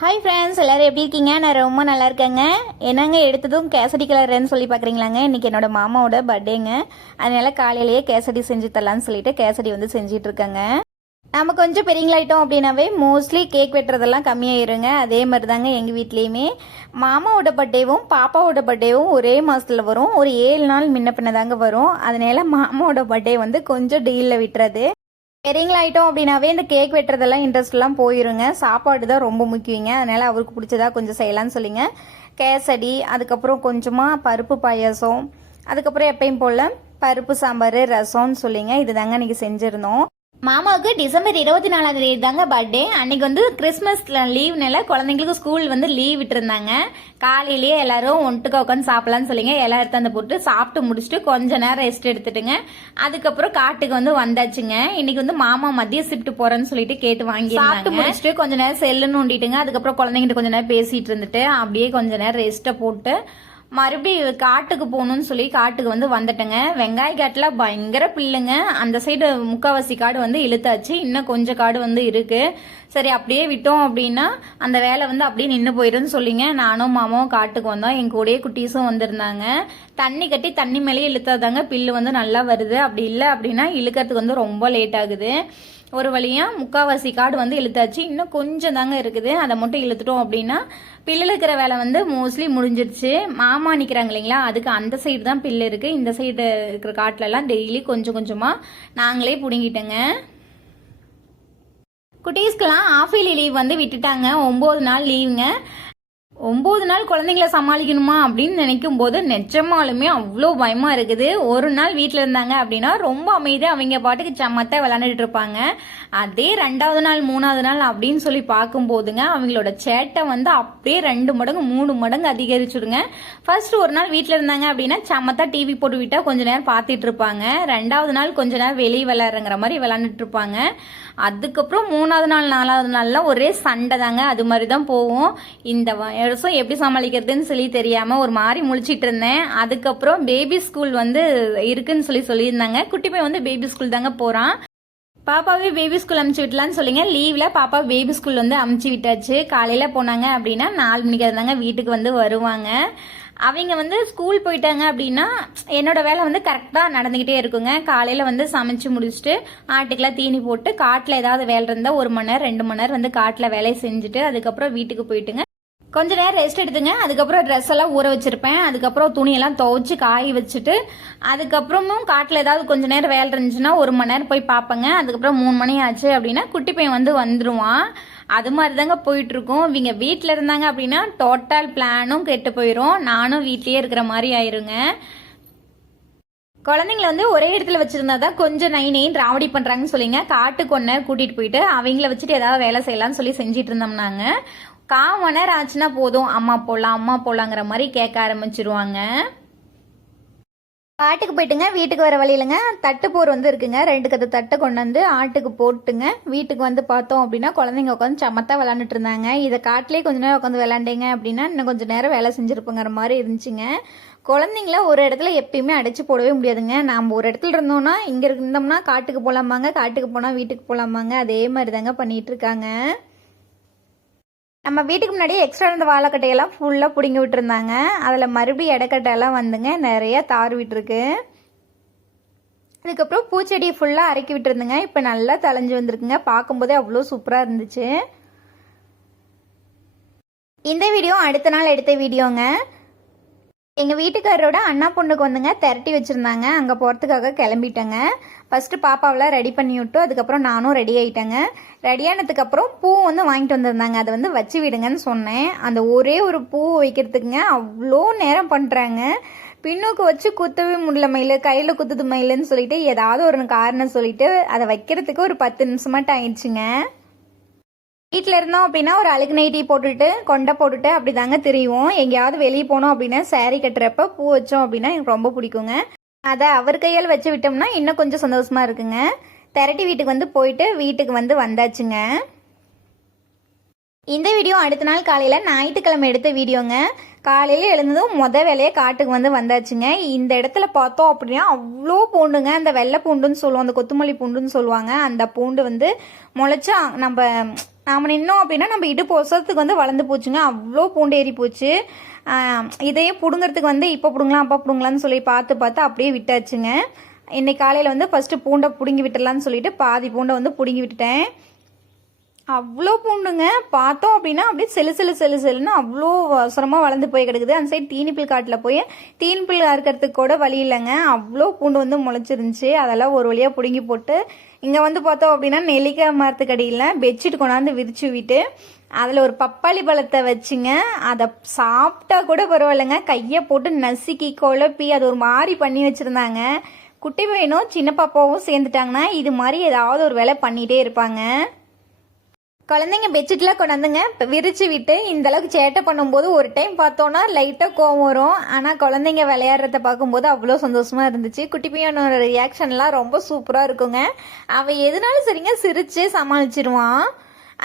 Hi friends, எல்லோரும் எப்படி இருக்கீங்க? நான் ரொம்ப நல்லா இருக்கேங்க. என்னங்க எடுத்ததும் கேசரி கலர்ன்னு சொல்லி பார்க்குறீங்களாங்க? இன்றைக்கி என்னோட மாமாவோட பர்த்டேங்க. அதனால காலையிலேயே கேசரி செஞ்சு தரலான்னு சொல்லிட்டு கேசரி வந்து செஞ்சிட்ருக்கேங்க. நம்ம கொஞ்சம் பெரியங்களாயிட்டோம் அப்படின்னாவே மோஸ்ட்லி கேக் வெட்டுறதெல்லாம் கம்மியாயிருங்க. அதே மாதிரி தாங்க எங்கள் வீட்லேயுமே மாமாவோட பர்த்டேவும் பாப்பாவோட பர்த்டேவும் ஒரே மாதத்தில் வரும். ஒரு 7 நாள் முன்ன பின்ன தாங்க வரும். அதனால மாமாவோட பர்த்டே வந்து கொஞ்சம் டீலில் விட்டுறது. பெரியங்களாயிட்டோம் அப்படின்னாவே இந்த கேக் வெட்டுறதெல்லாம் இன்ட்ரெஸ்ட்லாம் போயிருங்க. சாப்பாடு தான் ரொம்ப முக்கியங்க. அதனால் அவருக்கு பிடிச்சதா கொஞ்சம் செய்யலான்னு சொல்லிங்க கேசரி, அதுக்கப்புறம் கொஞ்சமாக பருப்பு பாயாசம், அதுக்கப்புறம் எப்பயும் போல் பருப்பு சாம்பார் ரசம்னு சொல்லிங்க இது தாங்க இன்றைக்கி செஞ்சுருந்தோம். மாமாவுக்கு டிசம்பர் 24 தாங்க பர்த்டே. அன்னைக்கு வந்து கிறிஸ்மஸ் லீவ்னால குழந்தைங்களுக்கு ஸ்கூல் வந்து லீவ் விட்டுருந்தாங்க. காலையிலேயே எல்லாரும் ஒட்டுக்கா உட்காந்து சாப்பிடலான்னு சொல்லிங்க எல்லா இடத்த போட்டு சாப்பிட்டு முடிச்சுட்டு கொஞ்ச நேரம் ரெஸ்ட் எடுத்துட்டுங்க. அதுக்கப்புறம் காட்டுக்கு வந்து வந்தாச்சுங்க. இன்னைக்கு வந்து மாமா மதிய ஷிஃப்ட் போறேன்னு சொல்லிட்டு கேட்டு வாங்கி சாப்பிட்டு முடிச்சுட்டு கொஞ்ச நேரம் செல்லுன்னு நோண்டிட்டுங்க. அதுக்கப்புறம் குழந்தைங்கிட்ட கொஞ்ச நேரம் பேசிட்டு இருந்துட்டு அப்படியே கொஞ்ச நேரம் ரெஸ்ட்டை போட்டு மறுபடியும் காட்டுக்கு போகணும்னு சொல்லி காட்டுக்கு வந்து வந்துட்டேங்க. வெங்காய காட்டில் பயங்கர பில்லுங்க. அந்த சைடு முக்கால்வாசி காடு வந்து இழுத்தாச்சு. இன்னும் கொஞ்சம் காடு வந்து இருக்கு. சரி அப்படியே விட்டோம் அப்படின்னா அந்த வேலை வந்து அப்படியே நின்று போயிடுன்னு சொல்லிங்க நானும் மாமாவும் காட்டுக்கு வந்தோம். என் கூடயே குட்டீஸும் வந்திருந்தாங்க. தண்ணி கட்டி தண்ணி மேலேயே இழுத்தாதாங்க பில்லு வந்து நல்லா வருது. அப்படி இல்லை அப்படின்னா இழுக்கிறதுக்கு வந்து ரொம்ப லேட் ஆகுது. ஒரு வழியாக முக்கால்வாசி காடு வந்து இழுத்தாச்சு. இன்னும் கொஞ்சம் தாங்க இருக்குது. அதை மட்டும் இழுத்துட்டோம் அப்படின்னா பில்லு இருக்கிற வேலை வந்து மோஸ்ட்லி முடிஞ்சிருச்சு. மாமா நிற்கிறாங்க இல்லைங்களா, அதுக்கு அந்த சைடு தான் பில்லு இருக்குது. இந்த சைடு இருக்கிற காட்டிலலாம் டெய்லி கொஞ்சம் கொஞ்சமாக நாங்களே பிடுங்கிட்டோங்க. குட்டீஸ்க்கெல்லாம் ஆஃபீலி லீவ் வந்து விட்டுட்டாங்க. 9 நாள் லீவுங்க. 9 நாள் குழந்தைங்கள சமாளிக்கணுமா அப்படின்னு நினைக்கும் போது நிஜமாலுமே அவ்வளோ பயமா இருக்குது. ஒரு நாள் வீட்டில் இருந்தாங்க அப்படின்னா ரொம்ப அமைதியாக அவங்க பாட்டுக்கு சமத்தை விளையாண்டுட்டு இருப்பாங்க. அதே 2வது நாள் 3வது நாள் அப்படின்னு சொல்லி பார்க்கும்போதுங்க அவங்களோட சேட்டை வந்து அப்படியே 2 மடங்கு 3 மடங்கு அதிகரிச்சுடுங்க. ஃபர்ஸ்ட் ஒரு நாள் வீட்டில் இருந்தாங்க அப்படின்னா சமத்தா டிவி போட்டு விட்டா கொஞ்ச நேரம் பார்த்துட்டு இருப்பாங்க. 2வது நாள் கொஞ்ச நேரம் வெளியே விளையாடுறங்கிற மாதிரி விளையாண்டுட்டு இருப்பாங்க. அதுக்கப்புறம் 3வது நாள் 4வது நாள்லாம் ஒரே சண்டை தாங்க. அது மாதிரி தான் போகும். இந்த வருஷம் எப்படி சமாளிக்கிறதுன்னு சொல்லி தெரியாம ஒரு மாதிரி முழிச்சிட்டு இருந்தேன். அதுக்கப்புறம் பேபி ஸ்கூல் வந்து இருக்குன்னு சொல்லியிருந்தாங்க. குட்டி பையன் வந்து பேபி ஸ்கூல் தாங்க போறான். பாப்பாவே பேபி ஸ்கூல் அமுச்சு விட்டலான்னு சொல்லிங்க லீவ்ல பாப்பா பேபி ஸ்கூல் வந்து அமுச்சு விட்டாச்சு. காலையில போனாங்க அப்படின்னா 4 மணிக்கு தாங்க வீட்டுக்கு வந்து வருவாங்க. அவங்க வந்து ஸ்கூல் போயிட்டாங்க அப்படின்னா என்னோட வேலை வந்து கரெக்டாக நடந்துக்கிட்டே இருக்குங்க. காலையில் வந்து சமைச்சு முடிச்சுட்டு ஆட்டுக்கெல்லாம் தீனி போட்டு காட்டில் ஏதாவது வேலை இருந்தால் 1 மணி நேரம் 2 மணி நேரம் வந்து காட்டில் வேலையை செஞ்சுட்டு அதுக்கப்புறம் வீட்டுக்கு போயிட்டுங்க கொஞ்ச நேரம் ரெஸ்ட் எடுத்துங்க. அதுக்கப்புறம் ட்ரெஸ் எல்லாம் ஊற வச்சிருப்பேன். அதுக்கப்புறம் துணியெல்லாம் துவைச்சு காய வச்சுட்டு அதுக்கப்புறமும் காட்டில் ஏதாவது கொஞ்ச நேரம் வேலை இருந்துச்சுன்னா 1 மணி நேரம் போய் பார்ப்பேங்க. அதுக்கப்புறம் 3 மணி ஆச்சு அப்படின்னா குட்டி பையன் வந்து வந்துடுவான். அது மாதிரி தாங்க போயிட்டு இருக்கோம். இவங்க வீட்டில் இருந்தாங்க அப்படின்னா டோட்டல் பிளானும் கெட்டு போயிடும். நானும் வீட்லயே இருக்கிற மாதிரி ஆயிருங்க. குழந்தைங்கள வந்து ஒரே இடத்துல வச்சிருந்தா தான் கொஞ்சம் நைன் ராவடி பண்றாங்கன்னு சொல்லிங்க காட்டுக்கு 1 நேரம் கூட்டிட்டு போயிட்டு அவங்கள வச்சுட்டு ஏதாவது வேலை செய்யலாம்னு சொல்லி செஞ்சிட்டு இருந்தோம்னாங்க 1/4 மணி நேரம் ஆச்சுன்னா போதும் அம்மா போலாங்கிற மாதிரி கேட்க ஆரம்பிச்சிருவாங்க. ஆட்டுக்கு போயிட்டுங்க வீட்டுக்கு வர வழியிலங்க தட்டுப்போர் வந்து இருக்குங்க. 2 கத்து தட்டை கொண்டு வந்து ஆட்டுக்கு போட்டுங்க வீட்டுக்கு வந்து பார்த்தோம் அப்படின்னா குழந்தைங்க உட்காந்து சமத்தா விளாண்டுட்டு இருந்தாங்க. இதை காட்டிலே கொஞ்ச நேரம் உட்காந்து விளாண்டீங்க அப்படின்னா இன்னும் கொஞ்சம் நேரம் வேலை செஞ்சுருப்புங்கிற மாதிரி இருந்துச்சுங்க. குழந்தைங்கள ஒரு இடத்துல எப்பயுமே அடைச்சி போடவே முடியாதுங்க. நாம் ஒரு இடத்துல இருந்தோம்னா இங்கே இருந்தோம்னா காட்டுக்கு போகலாமாங்க, காட்டுக்கு போனால் வீட்டுக்கு போகலாமாங்க, அதே மாதிரி தாங்க பண்ணிட்டு இருக்காங்க. நம்ம வீட்டுக்கு முன்னாடியே எக்ஸ்ட்ரா இருந்த வாழைக்கட்டையெல்லாம் ஃபுல்லாக பிடுங்கி விட்டுருந்தாங்க. அதில் மறுபடியும் இடக்கட்டையெல்லாம் வந்துங்க நிறைய தார் விட்டுருக்கு. அதுக்கப்புறம் பூச்செடியை ஃபுல்லாக அரைக்கி விட்டுருந்துங்க. இப்போ நல்லா தளைஞ்சு வந்திருக்குங்க. பார்க்கும்போதே அவ்வளோ சூப்பராக இருந்துச்சு. இந்த வீடியோ அடுத்த நாள் எடுத்த வீடியோங்க. எங்கள் வீட்டுக்காரரோட அண்ணா பொண்ணுக்கு வந்துங்க திரட்டி வச்சுருந்தாங்க. அங்கே போகிறதுக்காக கிளம்பிட்டேங்க. ஃபஸ்ட்டு பாப்பாவெலாம் ரெடி பண்ணி விட்டு அதுக்கப்புறம் நானும் ரெடி ஆகிட்டேங்க. ரெடியானதுக்கப்புறம் பூ வந்து வாங்கிட்டு வந்திருந்தாங்க. அதை வந்து வச்சு விடுங்கன்னு சொன்னேன். அந்த ஒரே ஒரு பூ வைக்கிறதுக்குங்க அவ்வளோ நேரம் பண்ணுறாங்க. பின்னுக்கு வச்சு குத்தவே முடியல, மயில் கையில் குத்துது மயிலுன்னு சொல்லிட்டு ஏதாவது ஒரு காரணம் சொல்லிட்டு அதை வைக்கிறதுக்கு ஒரு 10 நிமிஷமாட்டம் ஆயிடுச்சுங்க. வீட்டில் இருந்தோம் அப்படின்னா ஒரு அழுகு நைட்டி போட்டுட்டு கொண்டை போட்டுட்டு அப்படி தாங்க தெரியும். எங்கேயாவது வெளியே போனோம் அப்படின்னா சாரீ கட்டுறப்ப பூ வச்சோம் அப்படின்னா எனக்கு ரொம்ப பிடிக்குங்க. அதை அவர் கையால் வச்சு விட்டோம்னா இன்னும் கொஞ்சம் சந்தோஷமா இருக்குங்க. திரட்டி வீட்டுக்கு வந்து போயிட்டு வீட்டுக்கு வந்து வந்தாச்சுங்க. இந்த வீடியோ அடுத்த நாள் காலையில் ஞாயிற்றுக்கிழமை எடுத்த வீடியோங்க. காலையில் எழுந்ததும் வேலையை காட்டுக்கு வந்து வந்தாச்சுங்க. இந்த இடத்துல பார்த்தோம் அப்படின்னா அவ்வளோ பூண்டுங்க. அந்த வெள்ளை பூண்டுன்னு சொல்லுவோம், அந்த கொத்தமல்லி பூண்டுன்னு சொல்லுவாங்க. அந்த பூண்டு வந்து முளைச்சா நம்ம நாம் நின்னோம் அப்படின்னா நம்ம இடுப்பு ஒசத்துக்கு வந்து வளர்ந்து போச்சுங்க, அவ்வளோ பூண்டு ஏறி போச்சு. இதையே பிடுங்கிறதுக்கு வந்து இப்போ பிடுங்கலாம் அப்போ பிடுங்கலான்னு சொல்லி பார்த்து பார்த்து அப்படியே விட்டாச்சுங்க. இன்னைக்கு காலையில் வந்து ஃபஸ்ட்டு பூண்டை பிடுங்கி விட்டுடலான்னு சொல்லிட்டு பாதி பூண்டை வந்து பிடுங்கி விட்டுட்டேன். அவ்வளோ பூண்டுங்க, பார்த்தோம் அப்படின்னா அப்படியே செல்லுன்னு அவ்வளோ அவசரமாக வளர்ந்து போய் கிடக்குது. அந்த சைடு தீனிப்பில் காட்டில் போய் தீனிப்பில் அறுக்கிறதுக்கு கூட வழி இல்லைங்க, அவ்வளோ பூண்டு வந்து முளைச்சிருந்துச்சு. அதெல்லாம் ஒரு வழியாக பிடுங்கி போட்டு இங்கே வந்து பார்த்தோம் அப்படின்னா நெல்லிக்காய் மரத்துக்கடியில் பெட்ஷீட் கொண்டாந்து விரிச்சு விட்டு அதில் ஒரு பப்பாளி பழத்தை வச்சுங்க. அதை சாப்பிட்டா கூட பரவாயில்லைங்க, கையை போட்டு நசுக்கி குழப்பி அது ஒரு மாதிரி பண்ணி வச்சுருந்தாங்க. குட்டி பையனும் சின்ன பாப்பாவும் சேர்ந்துட்டாங்கன்னா இது மாதிரி ஏதாவது ஒரு வேலை பண்ணிகிட்டே இருப்பாங்க. குழந்தைங்க பெட்ஷீட்லாம் கொண்டாந்துங்க விரிச்சு விட்டு இந்த அளவுக்கு சேட்டை பண்ணும்போது ஒரு டைம் பார்த்தோன்னா லைட்டாக கோவம் வரும். ஆனால் குழந்தைங்க விளையாடுறத பார்க்கும்போது அவ்வளோ சந்தோஷமாக இருந்துச்சு. குட்டி பையனோட ரியாக்ஷன்லாம் ரொம்ப சூப்பராக இருக்குங்க. அவன் எதுனாலும் சரிங்க சிரித்து சமாளிச்சிருவான்.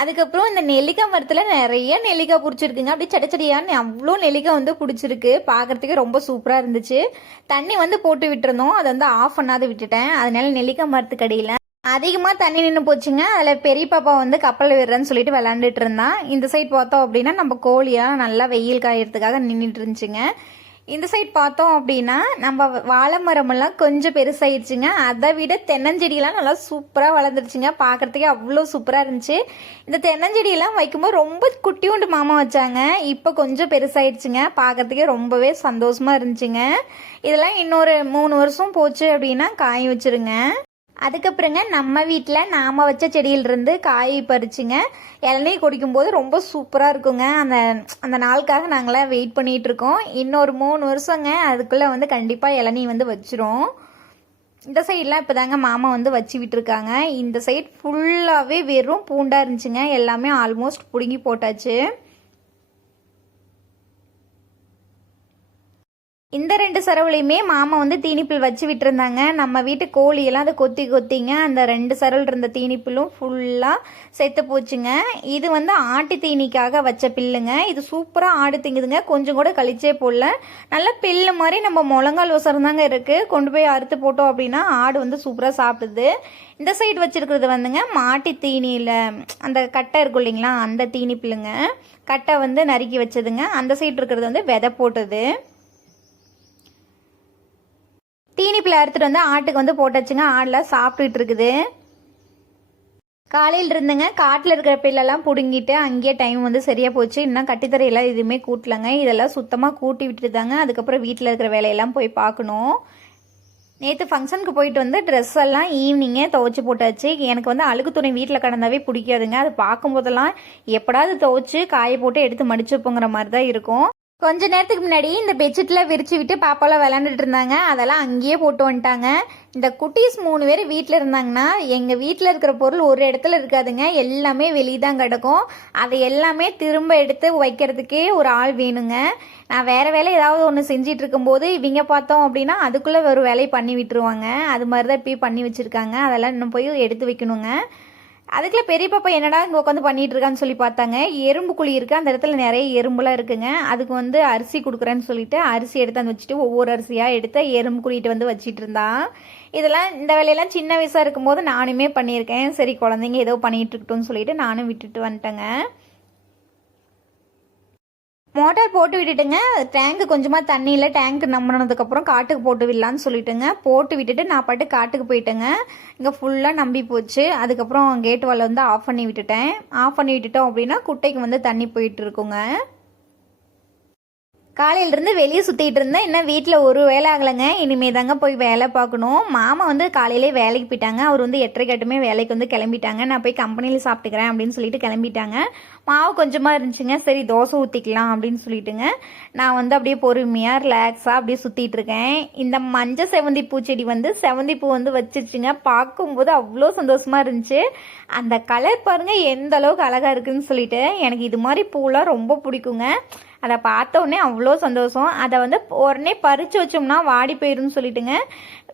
அதுக்கப்புறம் இந்த நெல்லிக்காய் மரத்தில் நிறைய நெல்லிக்காய் பிடிச்சிருக்குங்க, அப்படியே சடச்சடியான்னு அவ்வளோ நெல்லிக்காய் வந்து பிடிச்சிருக்கு. பார்க்குறதுக்கு ரொம்ப சூப்பராக இருந்துச்சு. தண்ணி வந்து போட்டு விட்டுருந்தோம், அதை வந்து ஆஃப் பண்ணாத விட்டுட்டேன். அதனால நெல்லிக்காய் மரத்துக்கு அடியில் அதிகமாக தண்ணி நின்று போச்சுங்க. அதில் பெரிய பாப்பா வந்து கப்பல் விடுறேன்னு சொல்லிட்டு விளாண்டுட்டு இருந்தான். இந்த சைட் பார்த்தோம் அப்படின்னா நம்ம கோழியாக நல்லா வெயில் காயறதுக்காக நின்றுட்டு இருந்துச்சுங்க. இந்த சைட் பார்த்தோம் அப்படின்னா நம்ம வாழை மரமெல்லாம் கொஞ்சம் பெருசாகிடுச்சுங்க. அதை விட தென்னஞ்செடியெல்லாம் நல்லா சூப்பராக வளர்ந்துருச்சுங்க. பார்க்குறதுக்கே அவ்வளோ சூப்பராக இருந்துச்சு. இந்த தென்னஞ்செடியெல்லாம் வைக்கும்போது ரொம்ப குட்டியோண்டு மாமா வச்சாங்க, இப்போ கொஞ்சம் பெருசாகிடுச்சுங்க. பார்க்குறதுக்கே ரொம்பவே சந்தோஷமாக இருந்துச்சுங்க. இதெல்லாம் இன்னொரு 3 வருஷம் போச்சு அப்படின்னா காய் வச்சுருங்க. அதுக்கப்புறங்க நம்ம வீட்டில் நாம் வச்ச செடியிலிருந்து காய் பறிச்சுங்க இளநீ குடிக்கும்போது ரொம்ப சூப்பராக இருக்குங்க. அந்த அந்த நாளுக்காக நாங்களாம் வெயிட் பண்ணிகிட்ருக்கோம். இன்னொரு 3 வருஷங்க, அதுக்குள்ளே வந்து கண்டிப்பாக இளநீ வந்து வச்சிரும். இந்த சைடெலாம் இப்போ தாங்க மாமா வந்து வச்சு விட்டுருக்காங்க. இந்த சைட் ஃபுல்லாகவே வெறும் பூண்டாக இருந்துச்சுங்க, எல்லாமே ஆல்மோஸ்ட் பிடுங்கி போட்டாச்சு. இந்த 2 சரவுலையுமே மாமா வந்து தீனிப்புல் வச்சு விட்டுருந்தாங்க. நம்ம வீட்டு கோழியெல்லாம் அதை கொத்திங்க அந்த 2 சரவல் இருந்த தீனிப்புல்லும் ஃபுல்லாக செத்து போச்சுங்க. இது வந்து ஆட்டு தீனிக்காக வச்ச பில்லுங்க. இது சூப்பராக ஆடு திங்குதுங்க, கொஞ்சம் கூட கழிச்சே போடல. நல்லா பில்லு மாதிரி நம்ம முழங்கால் ஒசரம் தாங்க இருக்குது. கொண்டு போய் அறுத்து போட்டோம் அப்படின்னா ஆடு வந்து சூப்பராக சாப்பிடுது. இந்த சைடு வச்சுருக்கிறது வந்துங்க மாட்டு தீனியில் அந்த கட்டை இருக்கும் இல்லைங்களா, அந்த தீனி பில்லுங்க. கட்டை வந்து நறுக்கி வச்சதுங்க. அந்த சைடு இருக்கிறது வந்து விதை போட்டது. தீனிப்பில் அறுத்துட்டு வந்து ஆட்டுக்கு வந்து போட்டாச்சுங்க. ஆடெலாம் சாப்பிட்டுட்டு இருக்குது. காலையில் இருந்துங்க காட்டில் இருக்கிற பில்லெல்லாம் பிடுங்கிட்டு அங்கேயே டைம் வந்து சரியாக போச்சு. இன்னும் கட்டித்தரையெல்லாம் எதுவுமே கூட்டலைங்க. இதெல்லாம் சுத்தமாக கூட்டி விட்டுட்டு தாங்க அதுக்கப்புறம் வீட்டில் இருக்கிற வேலையெல்லாம் போய் பார்க்கணும். நேற்று ஃபங்க்ஷனுக்கு போயிட்டு வந்து ட்ரெஸ் எல்லாம் ஈவினிங்கே துவைச்சி போட்டாச்சு. எனக்கு வந்து அழுக்கு துணி வீட்டில் கடந்தாவே பிடிக்காதுங்க. அது பார்க்கும்போதெல்லாம் எப்படாவது துவைச்சி காய போட்டு எடுத்து மடிச்சு வைப்போங்கிற மாதிரி தான் இருக்கும். கொஞ்ச நேரத்துக்கு முன்னாடி இந்த பெட்ஷீட்டில் விரிச்சு விட்டு பாப்பாலாம் விளாண்டுட்டு இருந்தாங்க, அதெல்லாம் அங்கேயே போட்டு வந்துட்டாங்க. இந்த குட்டீஸ் 3 பேர் வீட்டில் இருந்தாங்கன்னா எங்கள் வீட்டில் இருக்கிற பொருள் ஒரு இடத்துல இருக்காதுங்க, எல்லாமே வெளியே தான் கிடக்கும். அதை எல்லாமே திரும்ப எடுத்து வைக்கிறதுக்கே ஒரு ஆள் வேணுங்க. நான் வேறு வேலை ஏதாவது ஒன்று செஞ்சிட்டு இருக்கும்போது இவங்க பார்த்தோம் அப்படின்னா அதுக்குள்ளே ஒரு வேலையை பண்ணி விட்டுருவாங்க. அது மாதிரி தான் இப்போயும் பண்ணி வச்சுருக்காங்க. அதெல்லாம் இன்னும் போய் எடுத்து வைக்கணுங்க. அதுக்குள்ள பெரிய பாப்பா என்னடா இங்கே உட்காந்து பண்ணிட்டு இருக்கான்னு சொல்லி பார்த்தாங்க. எறும்பு குழி இருக்குது, அந்த இடத்துல நிறைய எறும்புலாம் இருக்குங்க. அதுக்கு வந்து அரிசி கொடுக்குறேன்னு சொல்லிட்டு அரிசி எடுத்து வந்து வச்சுட்டு ஒவ்வொரு அரிசியாக எடுத்து எறும்பு குழிட்டு வந்து வச்சிட்டு இருந்தான். இதெல்லாம் இந்த வேலையெல்லாம் சின்ன வயசாக இருக்கும்போது நானுமே பண்ணியிருக்கேன். சரி குழந்தைங்க ஏதோ பண்ணிகிட்டு இருக்கட்டும்னு சொல்லிட்டு நானும் விட்டுட்டு வந்துட்டேங்க. மோட்டார் போட்டு விட்டுட்டுங்க. டேங்க்கு கொஞ்சமாக தண்ணி இல்லை, டேங்க் நம்பினதுக்கப்புறம் காட்டுக்கு போட்டு விடலான்னு சொல்லிட்டுங்க போட்டு விட்டுட்டு நான் பாட்டு காட்டுக்கு போயிட்டேங்க. இங்கே ஃபுல்லாக நம்பி போச்சு. அதுக்கப்புறம் கேட் வால் வந்து ஆஃப் பண்ணி விட்டுட்டேன். ஆஃப் பண்ணி விட்டுட்டோம் அப்படின்னா குட்டைக்கு வந்து தண்ணி போயிட்டு இருக்குங்க. காலையிலேருந்து வெளியே சுற்றிட்டு இருந்தேன். இன்னும் வீட்டில் ஒரு வேலை ஆகலைங்க. இனிமே தாங்க போய் வேலை பார்க்கணும். மாமா வந்து காலையிலே வேலைக்கு போயிட்டாங்க. அவர் வந்து 8:30 வேலைக்கு வந்து கிளம்பிட்டாங்க. நான் போய் கம்பெனியில் சாப்பிட்டுக்கிறேன் அப்படின்னு சொல்லிட்டு கிளம்பிட்டாங்க. மாவு கொஞ்சமாக இருந்துச்சுங்க, சரி தோசை ஊற்றிக்கலாம் அப்படின்னு சொல்லிட்டுங்க நான் வந்து அப்படியே பொறுமையாக ரிலாக்ஸாக அப்படியே சுற்றிட்டு இருக்கேன். இந்த மஞ்சள் செவந்தி பூச்செடி வந்து செவந்தி பூ வந்து வச்சிருச்சுங்க. பார்க்கும்போது அவ்வளோ சந்தோஷமாக இருந்துச்சு. அந்த கலர் பாருங்கள் எந்த அளவுக்கு அழகாக இருக்குதுன்னு சொல்லிட்டு எனக்கு இது மாதிரி பூலாம் ரொம்ப பிடிக்குங்க. அதை பார்த்த உடனே அவ்வளோ சந்தோஷம். அதை வந்து உடனே பறித்து வச்சோம்னா வாடி போயிடும்னு சொல்லிட்டுங்க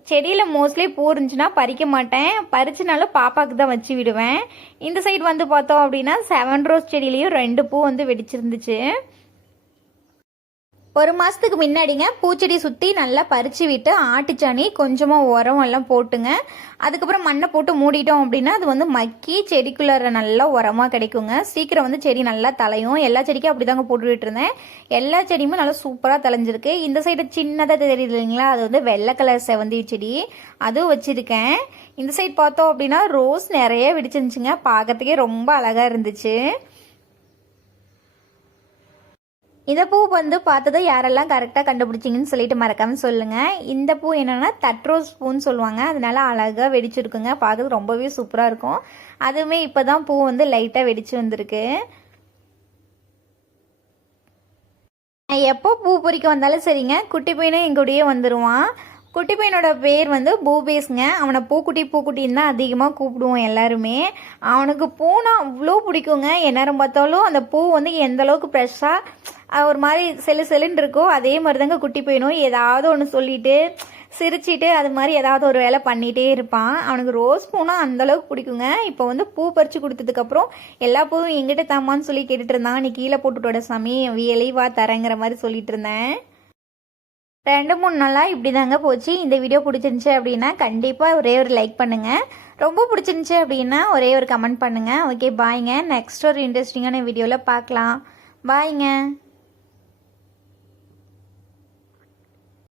செடியில் மோஸ்ட்லி பூ இருந்துச்சுன்னா பறிக்க மாட்டேன். பறிச்சுனாலும் பாப்பாவுக்கு தான் வச்சு விடுவேன். இந்த சைடு வந்து பார்த்தோம் அப்படின்னா 7 ரோஸ் செடியிலையும் 2 பூ வந்து வெடிச்சிருந்துச்சு. ஒரு மாதத்துக்கு முன்னாடிங்க பூச்செடி சுற்றி நல்லா பறித்து விட்டு ஆட்டுச்சாணி கொஞ்சமாக உரம் எல்லாம் போட்டுங்க. அதுக்கப்புறம் மண்ணை போட்டு மூடிட்டோம் அப்படின்னா அது வந்து மக்கி செடிக்குள்ளார நல்லா உரமாக கிடைக்குங்க. சீக்கிரம் வந்து செடி நல்லா தலையும். எல்லா செடிக்கும் அப்படி தாங்க போட்டுக்கிட்டு இருந்தேன். எல்லா செடியுமே நல்லா சூப்பராக தலைஞ்சிருக்கு. இந்த சைடு சின்னதாக தெரியுது இல்லைங்களா, அது வந்து வெள்ளை கலர் செவந்தி செடி, அதுவும் வச்சுருக்கேன். இந்த சைடு பார்த்தோம் அப்படின்னா ரோஸ் நிறைய வெடிச்சிருந்துச்சுங்க. பார்க்கறதுக்கே ரொம்ப அழகாக இருந்துச்சு. இந்த பூ வந்து பார்த்ததை யாரெல்லாம் கரெக்டாக கண்டுபிடிச்சிங்கன்னு சொல்லிட்டு மறக்காமல் சொல்லுங்கள். இந்த பூ என்னென்னா தட்ரோஸ் பூன்னு சொல்லுவாங்க. அதனால அழகாக வெடிச்சிருக்குங்க. பார்க்கறது ரொம்பவே சூப்பராக இருக்கும். அதுவுமே இப்போ தான் பூ வந்து லைட்டாக வெடிச்சு வந்திருக்கு. எப்போ பூ பறிக்க வந்தாலும் சரிங்க, குட்டி பையனும் எங்கூடயே வந்துடுவான். குட்டி பையனோட பேர் வந்து பூபேஸ்ங்க. அவனை பூக்குட்டி பூக்குட்டின்னு தான் அதிகமாக கூப்பிடுவோம் எல்லாருமே. அவனுக்கு பூனா அவ்வளோ பிடிக்குங்க. எந்நேரம் பார்த்தாலும் அந்த பூ வந்து எந்த அளவுக்கு ஃப்ரெஷ்ஷாக ஒரு மாதிரி செல்லுன்னு இருக்கோ அதே மாதிரி தாங்க குட்டி பையனும் ஏதாவது ஒன்று சொல்லிட்டு சிரிச்சிட்டு அது மாதிரி ஏதாவது ஒரு வேலை பண்ணிகிட்டே இருப்பான். அவனுக்கு ரோஸ் பூனா அந்தளவுக்கு பிடிக்குங்க. இப்போ வந்து பூ பறித்து கொடுத்ததுக்கப்புறம் எல்லா பூவும் எங்கிட்ட தாமான்னு சொல்லி கேட்டுட்டு இருந்தான். நீ கீழே போட்டுட்டோட சாமி வியலைவா தரங்கிற மாதிரி சொல்லிட்டு இருந்தேன். 2-3 நாளாக இப்படி தாங்க போச்சு. இந்த வீடியோ பிடிச்சிருந்துச்சி அப்படின்னா கண்டிப்பாக ஒரே ஒரு லைக் பண்ணுங்கள். ரொம்ப பிடிச்சிருந்துச்சி அப்படின்னா ஒரே ஒரு கமெண்ட் பண்ணுங்கள். ஓகே, பாய்ங்க. நெக்ஸ்ட் ஒரு இன்ட்ரெஸ்டிங்கான வீடியோவில் பார்க்கலாம். பாய்ங்க.